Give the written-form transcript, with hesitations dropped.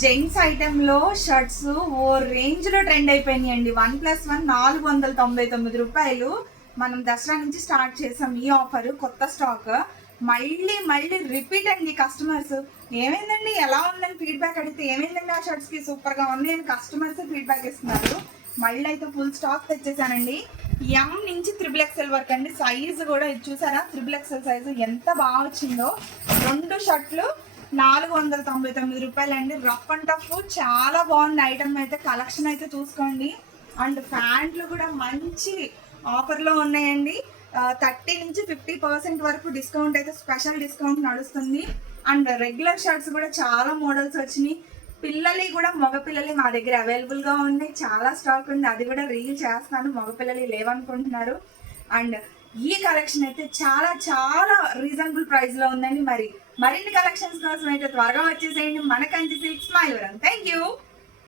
Gents ఐటెంలో shirts ఓ రేంజ్లో trend అయిపోయినాయండి. 1+1 499 రూపాయలు. మనం దసరా నుంచి స్టార్ట్ చేసాం ఈ ఆఫర్. కొత్త స్టాక్ మళ్ళీ రిపీట్ అండి. కస్టమర్స్ ఏమైందండి, ఎలా ఉందని ఫీడ్బ్యాక్ అడిగితే ఏమైందండి ఆ షర్ట్స్కి సూపర్గా ఉంది అని కస్టమర్స్ ఫీడ్బ్యాక్ ఇస్తున్నారు. మళ్ళీ అయితే ఫుల్ స్టాక్ తెచ్చేసానండి. ఎం నుంచి XXL వరకు అండి. సైజు కూడా ఇది చూసారా, XXL సైజు ఎంత బాగా వచ్చిందో. 2 షర్ట్లు 499 రూపాయలు అండి. రఫ్ అండ్ టఫ్ చాలా బాగుంది ఐటమ్ అయితే. కలెక్షన్ అయితే చూసుకోండి. అండ్ ప్యాంట్లు కూడా మంచి ఆఫర్లో ఉన్నాయండి. 30 నుంచి 50% వరకు డిస్కౌంట్ అయితే, స్పెషల్ డిస్కౌంట్ నడుస్తుంది. అండ్ రెగ్యులర్ షర్ట్స్ కూడా చాలా మోడల్స్ వచ్చినాయి. పిల్లలి కూడా, మగపిల్లలి మా దగ్గర అవైలబుల్గా ఉన్నాయి. చాలా స్టాక్ ఉంది, అది కూడా రీల్ చేస్తాను. మగపిల్లలి లేవనుకుంటున్నారు. అండ్ ఈ కలెక్షన్ అయితే చాలా చాలా రీజనబుల్ ప్రైస్లో ఉందండి. మరిన్ని కలెక్షన్స్ కోసం అయితే త్వరగా వచ్చేసేయండి మన కంచి సిల్క్ స్మైల్ వరం. Thank you.